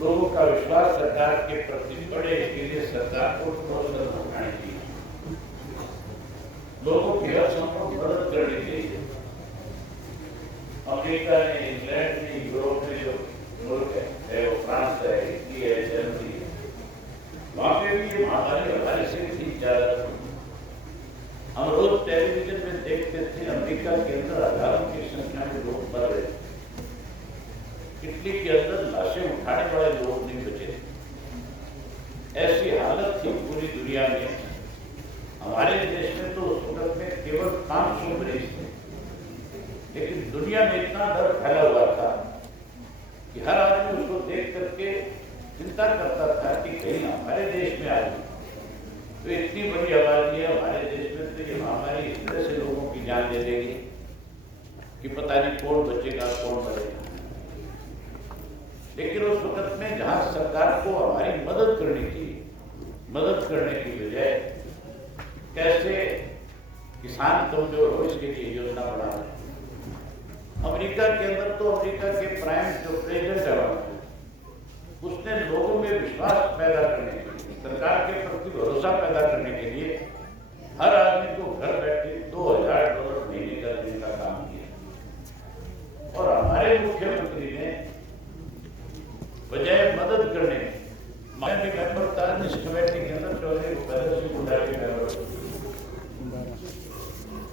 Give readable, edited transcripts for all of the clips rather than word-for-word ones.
लोगों का विश्वास सरकार के प्रति बढ़े, इसके लिए सरकार को ठोस कदम उठाने चाहिए, लोगों की हर संभव मदद करनी चाहिए। अमेरिका ने, इंग्लैंड ने, यूरोप में जो मुल्क है वो फ्रांस है, इटली है, जर्मनी है, वहां पे भी ये महामारी हमारे से ठीक ज्यादा। हम रोज टेलीविजन में देखते थे अमेरिका के अंदर हजारों की संख्या में लोग मर रहे थे, इटली के अंदर लाशें उठाने वाले लोग नहीं बचे। ऐसी हालत थी पूरी दुनिया में। हमारे देश में तो उस वक्त में केवल 500 मरीज थे, लेकिन दुनिया में इतना डर फैला हुआ था कि हर आदमी उसको देख करके चिंता करता था कि कहीं हमारे देश में आ जाए। तो इतनी बड़ी आबादी है हमारे देश में, तो ये महामारी इस तरह से लोगों की जान ले लेगी कि पता नहीं कौन बचेगा कौन मरेगा। लेकिन उस वक्त में जहां सरकार को हमारी मदद करनी थी, मदद करने की बजाय कैसे किसान कमजोर हो इसके लिए योजना बना रहे। अमेरिका के अंदर तो अमेरिका के प्राइम जो प्रेसिडेंट है उसने लोगों में विश्वास पैदा करने के लिए, सरकार के प्रति भरोसा पैदा करने के लिए हर आदमी को घर बैठे $2000 महीने का देने का काम किया। और हमारे मुख्यमंत्री ने बजाय मदद करने में, मैं भी मेंबर था इस कमेटी के अंदर, चौधरी भूपेंद्र सिंह हुड्डा के मेंबर,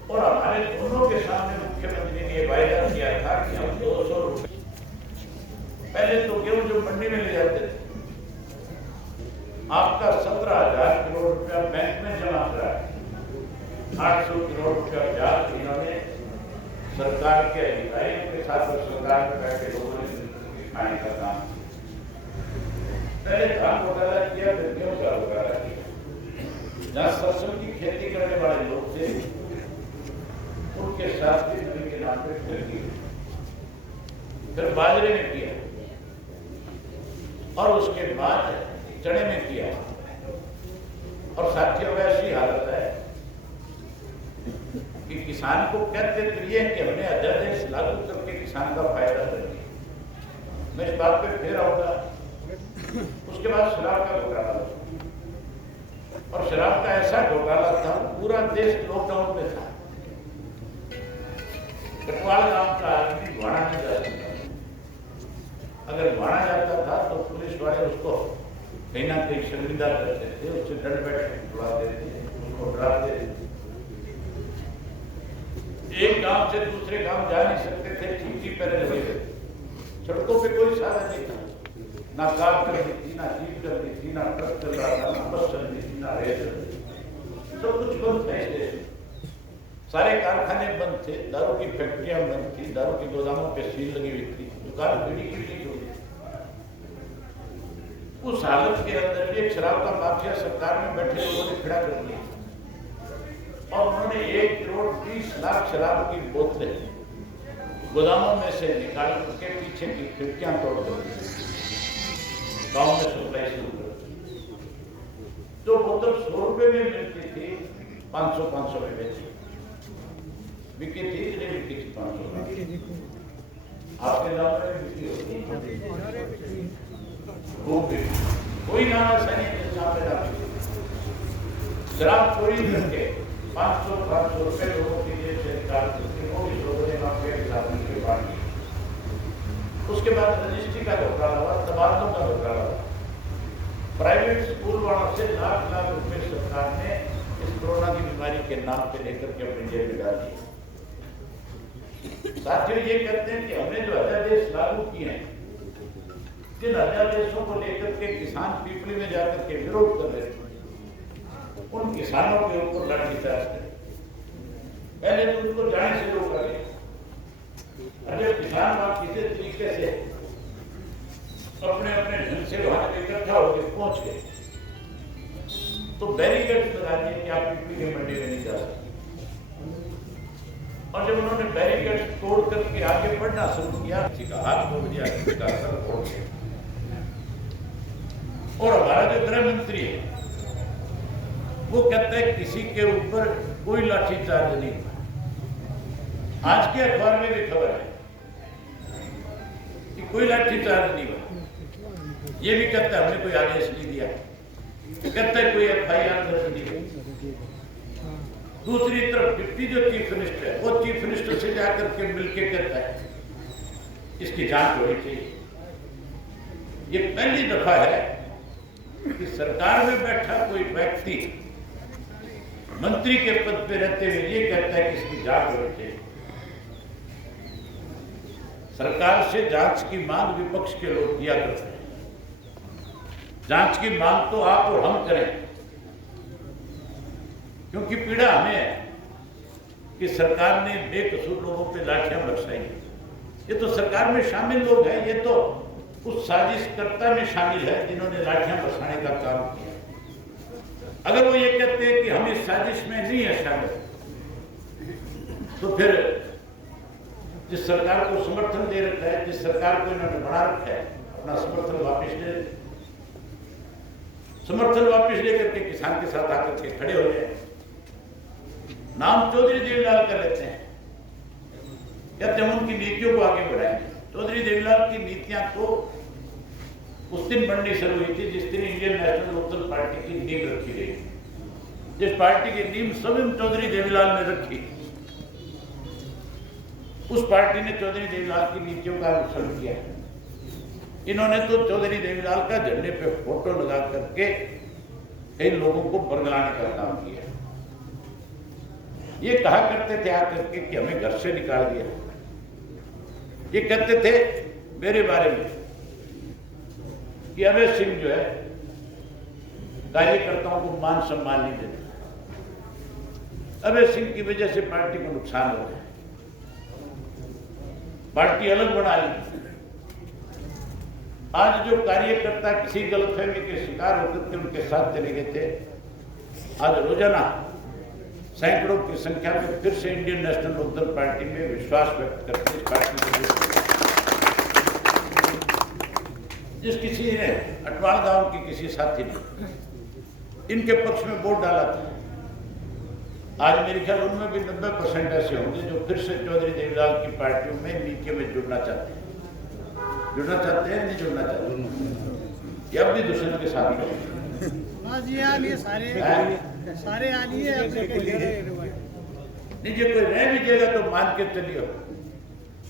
और हमारे दोनों के सामने मुख्यमंत्री ने यह वायदा किया था कि हम 200 रुपए, पहले तो गेहूं जो मंडी में ले जाते थे, आपका 17,000 करोड़ रुपया बैंक में जमा करा, 800 करोड़ रुपया ब्याज इन्होंने सरकार के अधिकारियों के साथ और सरकार में बैठे लोगों ने खाने का काम। पहले धान घोटाला किया, फिर गेहूं का घोटाला किया। जहां सरसों की खेती करने वाले लोग थे उनके साथ भी नदी के नाम पर खेती, फिर बाजरे में किया और उसके बाद चने में किया। और साथियों ऐसी हालत है कि किसान को कहते तो ये कि हमने अध्यादेश लागू करके किसान का फायदा कर दिया। मैं इस बात पे फिर आऊंगा। उसके बाद शराब का घोटाला, और शराब का ऐसा घोटाला था पूरा देश लॉकडाउन में था। कटवाल गांव का आदमी भाड़ा नहीं जा सकता, अगर भाड़ा जाता था तो पुलिस वाले उसको कहीं ना कहीं शर्मिंदा करते थे, उससे डर बैठ बुलाते थे, उसको डराते थे। एक गांव से दूसरे गांव जा नहीं सकते थे, चिट्ठी पहले लगे थे, सड़कों पे कोई साधन नहीं था, ना कार चलती थी, ना जीप चलती थी, ना ट्रक चल रहा था, ना बस चलती थी, ना रेल चलती थी, सब कुछ बंद थे। सारे कारखाने बंद थे, दारू की फैक्ट्रियां बंद थी, दारू के गोदामों पे सील लगी हुई थी, दुकान पीढ़ी की नहीं हुई। उस हालत के अंदर भी एक शराब का माफिया सरकार में बैठे लोगों ने खड़ा कर दिया और उन्होंने 1,30,00,000 शराब की बोतलें गोदामों में से निकाल के पीछे की खिड़कियां तोड़ कर गांव में सप्लाई शुरू कर दी। जो बोतल 100 रुपए में मिलती थी 500 में बेची, बिकी थी कि नहीं बिकी थी? 500 आपके गाँव में बिक्री होती, कोई नाम ऐसा नहीं है शराब चोरी करके 500 रुपए लोगों के लिए से निकाल करके वो भी लोगों ने माफिया के साथ मिलकर बांट किया। उसके बाद रजिस्ट्री का घोटाला हुआ, तबादलों का घोटाला हुआ, प्राइवेट स्कूल वालों से लाख रुपए सरकार ने इस कोरोना की बीमारी के नाम पे लेकर के अपनी जेब में डाल दिए। साथियों ये कहते हैं कि हमने जो अध्यादेश लागू किए हैं, जिन अध्यादेशों को लेकर के किसान पीपली में जाकर के विरोध कर रहे थे, उन किसानों के ऊपर लाठीचार्ज करें। पहले तो उनको जाने से रोका गया। जब किसान वहां किसी तरीके से अपने अपने ढंग से वहां इकट्ठा होकर पहुंच गए तो बैरिकेड लगा दिए कि आप पीपली के मंडी में नहीं जा सकते। और जब उन्होंने बैरिकेड तोड़ करके आगे बढ़ना शुरू किया, किसी का हाथ तोड़ दिया, किसी का सर तोड़ दिया। और हमारा जो गृह मंत्री है वो कहता है किसी के ऊपर कोई लाठीचार्ज नहीं हुआ। आज के अखबार में भी खबर है कि कोई लाठीचार्ज नहीं हुआ। ये भी कहता है हमने कोई आदेश नहीं दिया, कहता है कोई FIR दर्ज नहीं है। दूसरी तरफ डिप्टी जो चीफ मिनिस्टर है वो चीफ मिनिस्टर से जाकर के मिलके कहता है इसकी जांच होनी चाहिए। ये पहली दफा है कि सरकार में बैठा कोई व्यक्ति मंत्री के पद पे रहते हुए ये कहता है कि इसकी जांच होनी चाहिए। सरकार से जांच की मांग विपक्ष के लोग किया करते हैं। जांच की मांग तो आप और हम करें, क्योंकि पीड़ा हमें है कि सरकार ने बेकसूर लोगों पे लाठियां बरसाई। ये तो सरकार में शामिल लोग हैं, ये तो उस साजिशकर्ता में शामिल है जिन्होंने लाठियां बरसाने का काम किया। अगर वो ये कहते हैं कि हम इस साजिश में नहीं है शामिल, तो फिर जिस सरकार को समर्थन दे रखा है, जिस सरकार को इन्होंने बना रखा है, अपना समर्थन वापस ले, समर्थन वापस लेकर के किसान के साथ आकर के खड़े हो जाए। नाम चौधरी देवीलाल का लेते हैं, कहते हैं उनकी नीतियों को आगे बढ़ाएंगे। चौधरी देवीलाल की नीतियां तो उस दिन बननी शुरू हुई थी जिस दिन इंडियन नेशनल लोकदल पार्टी की नींव रखी गई। जिस पार्टी की नींव स्वयं चौधरी देवीलाल ने रखी, उस पार्टी ने चौधरी देवीलाल की नीतियों का अनुसरण किया। इन्होंने तो चौधरी देवीलाल का झंडे पे फोटो लगा करके कई लोगों को बरगलाने का काम किया। ये कहा करते थे आकर के कि हमें घर से निकाल दिया। ये कहते थे मेरे बारे में कि अभय सिंह जो है कार्यकर्ताओं को मान सम्मान नहीं देता। अभय सिंह की वजह से पार्टी को नुकसान हो गया, पार्टी अलग बना ली। आज जो कार्यकर्ता किसी गलतफहमी के शिकार होकर के उनके साथ चले गए थे, आज रोजाना सैकड़ों की संख्या में फिर से इंडियन नेशनल लोकदल पार्टी में विश्वास व्यक्त करते इस पार्टी को। जिस किसी ने अटवाल गांव की किसी साथी ने इनके पक्ष में वोट डाला था, आज मेरे ख्याल उनमें भी 90% ऐसे होंगे जो फिर से चौधरी देवीलाल की पार्टियों में नीतियों में जुड़ना चाहते हैं। जुड़ना चाहते हैं, नहीं जुड़ना चाहते, या भी दुश्मन के साथ में सारे आलिए नहीं। जो कोई रह भी जाएगा तो मान के चलिए,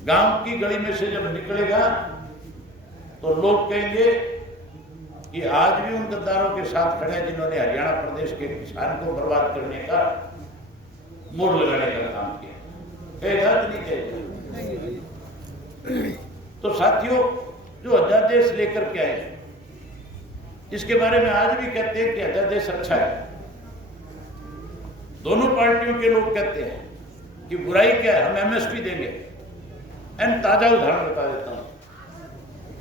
गांव की गली में से जब निकलेगा तो लोग कहेंगे कि आज भी उन गद्दारों के साथ खड़े जिन्होंने हरियाणा प्रदेश के किसान को बर्बाद करने का मोड़ लगाने का काम किया। कहेगा कि नहीं कहेगा? तो साथियों, जो अध्यादेश लेकर के आए, इसके बारे में आज भी कहते हैं कि अध्यादेश अच्छा है। दोनों पार्टियों के लोग कहते हैं कि बुराई क्या है, हम MSP देंगे। एंड ताजा उदाहरण बता देता हूं,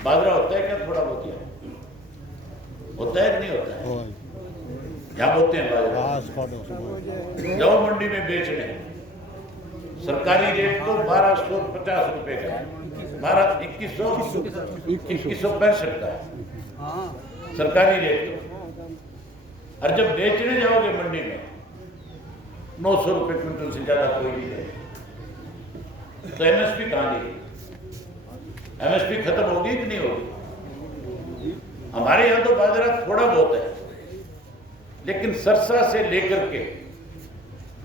बाजरा होता है क्या? थोड़ा बहुत होता है कि नहीं होता है? क्या बोलते हैं बाजरा? जाओ मंडी में बेचने, सरकारी रेट तो 1250 रुपए का है, 2165 का है सरकारी रेट। और जब बेचने जाओगे मंडी में 900 रुपए क्विंटल से ज्यादा कोई नहीं है। तो MSP कहां गई? MSP खत्म होगी कि नहीं होगी? हमारे यहां तो बाजरा थोड़ा बहुत है, लेकिन सरसा से लेकर के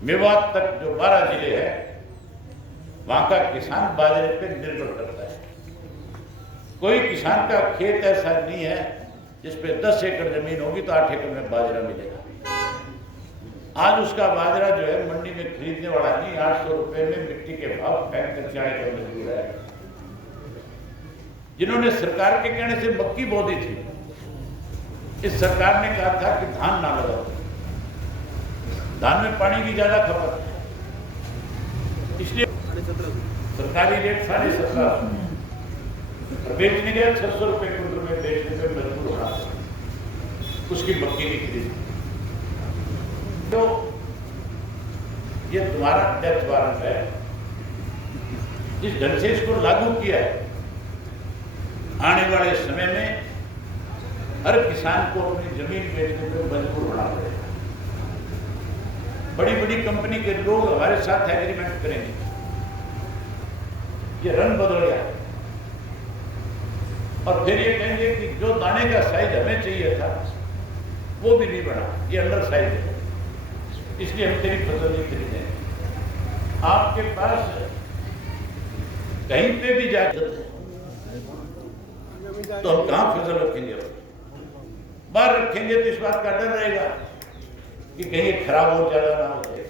मेवात तक जो 12 जिले हैं, वहां का किसान बाजरे पे निर्भर करता है। कोई किसान का खेत ऐसा नहीं है जिसपे 10 एकड़ जमीन होगी तो 8 एकड़ में बाजरा मिलेगा। आज उसका बाजरा जो है मंडी में खरीदने वाला नहीं, 800 रुपए में मिट्टी के भाव फेंक कर जाने का मजबूर है। जिन्होंने सरकार के कहने से मक्की बो दी थी, इस सरकार ने कहा था कि धान ना लगाओ, धान में पानी की ज्यादा खपत है, इसलिए सरकारी रेट 17.5 और बेचने गए 600 रुपए क्विंटल में बेचने पे मजबूर होना, उसकी मक्की नहीं खरीदी। तो ये तुम्हारा डेथ वारंट है। जिस ढंग से इसको लागू किया है, आने वाले समय में हर किसान को अपनी जमीन बेचने पर मजबूर होना पड़ेगा। बड़ी बड़ी कंपनी के लोग हमारे साथ एग्रीमेंट करेंगे। ये रंग बदल गया। और फिर ये कहेंगे कि जो दाने का साइज हमें चाहिए था वो भी नहीं बना, ये अंडर साइज है, इसलिए हम तेरी फसल नहीं खरीदेंगे। आपके पास कहीं पे भी जाकर तो हम कहां फसल रखेंगे? बाहर रखेंगे तो इस बात का डर रहेगा कि कहीं खराब हो ज्यादा ना हो जाए।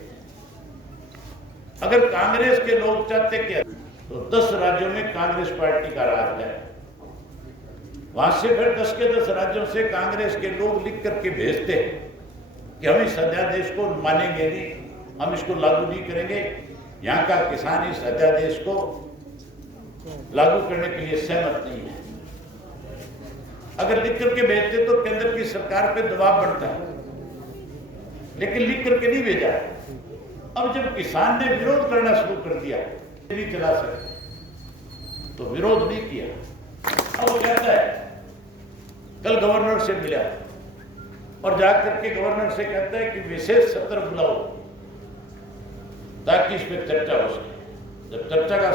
अगर कांग्रेस के लोग चाहते क्या तो 10 राज्यों में कांग्रेस पार्टी का राज है, वहां से फिर 10 के 10 राज्यों से कांग्रेस के लोग लिख करके भेजते कि हम इस अध्यादेश को मानेंगे नहीं, हम इसको लागू नहीं करेंगे, यहाँ का किसान इस अध्यादेश को लागू करने के लिए सहमत नहीं है। अगर लिख करके भेजते तो केंद्र की सरकार पे दबाव बढ़ता है, लेकिन लिख करके नहीं भेजा। अब जब किसान ने विरोध करना शुरू कर दिया, नहीं चला सकते तो विरोध नहीं किया। अब वो कहता है, कल गवर्नर से मिला और जाकर के गवर्नर से कहता है कि विशेष सत्र बुलाओ ताकि इस पर चर्चा हो सके। जब चर्चा का